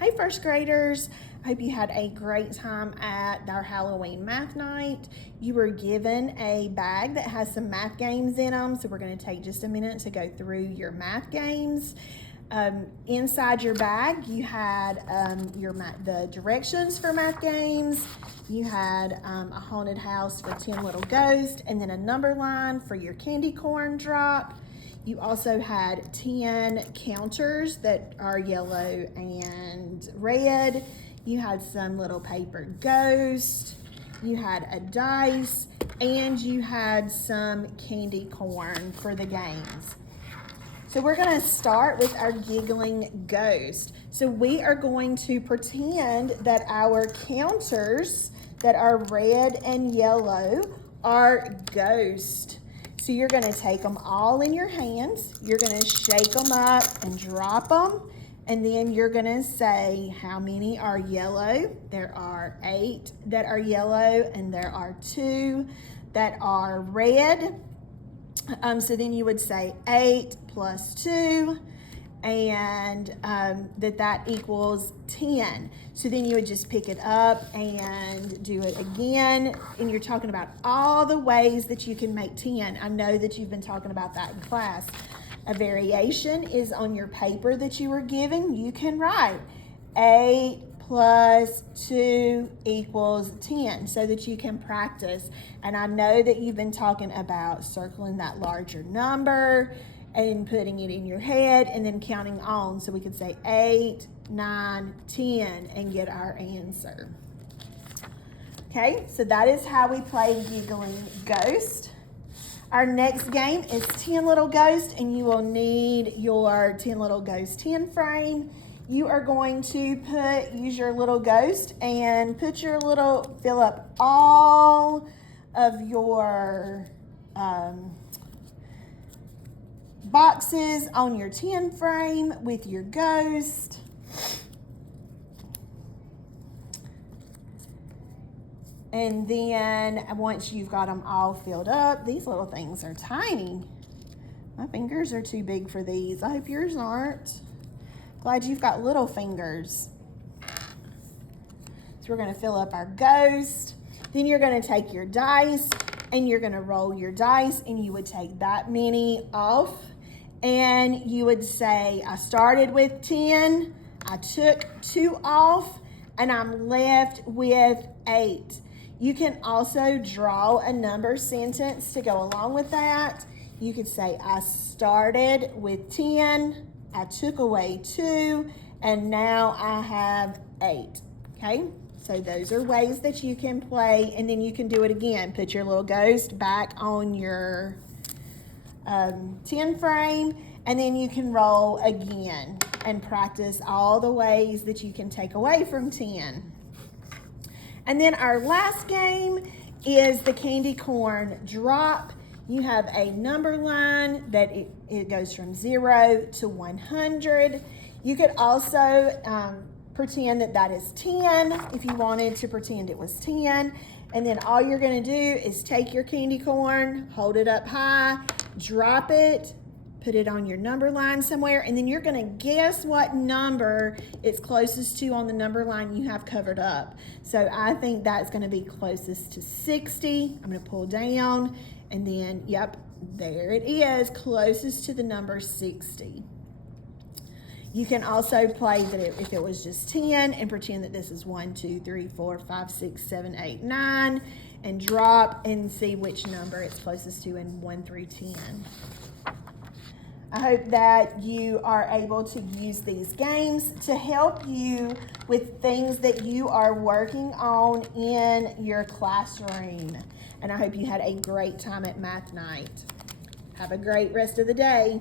Hey first graders, I hope you had a great time at our Halloween math night. You were given a bag that has some math games in them, so we're going to take just a minute to go through your math games. Inside your bag, you had the directions for math games. You had a haunted house for 10 little ghosts, and then a number line for your candy corn drop. You also had 10 counters that are yellow and red. You had some little paper ghosts. You had a dice, and you had some candy corn for the games. So we're going to start with our giggling ghost. So we are going to pretend that our counters that are red and yellow are ghosts. So you're going to take them all in your hands. You're going to shake them up and drop them. And then you're going to say how many are yellow. There are 8 that are yellow, and there are 2 that are red. So then you would say 8 plus 2, and that equals 10. So then you would just pick it up and do it again. And you're talking about all the ways that you can make 10. I know that you've been talking about that in class. A variation is on your paper that you were given. You can write 8 plus 2 equals 10 so that you can practice. And I know that you've been talking about circling that larger number and putting it in your head and then counting on. So we could say 8, 9, 10 and get our answer. Okay, so that is how we play Giggling Ghost. Our next game is 10 Little Ghosts, and you will need your 10 Little Ghost 10 frame. You are going to use your little ghost and fill up all of your boxes on your 10 frame with your ghost. And then once you've got them all filled up, these little things are tiny. My fingers are too big for these. I hope yours aren't. Glad you've got little fingers. So we're going to fill up our ghost. Then you're going to take your dice and you're going to roll your dice, and you would take that many off. And you would say, I started with 10, I took 2 off, and I'm left with 8. You can also draw a number sentence to go along with that. You could say, I started with 10, I took away 2, and now I have 8. Okay, so those are ways that you can play, and then you can do it again. Put your little ghost back on your 10 frame, and then you can roll again and practice all the ways that you can take away from 10. And then our last game is the candy corn drop. You have a number line that it goes from 0 to 100. You could also pretend that is 10 if you wanted to pretend it was 10. And then all you're going to do is take your candy corn, hold it up high, drop it, put it on your number line somewhere, and then you're going to guess what number it's closest to on the number line you have covered up. So I think that's going to be closest to 60. I'm going to pull down, and then, yep, there it is, closest to the number 60. You can also play that if it was just 10 and pretend that this is 1, 2, 3, 4, 5, 6, 7, 8, 9, and drop and see which number it's closest to in 1 through 10. I hope that you are able to use these games to help you with things that you are working on in your classroom. And I hope you had a great time at math night. Have a great rest of the day.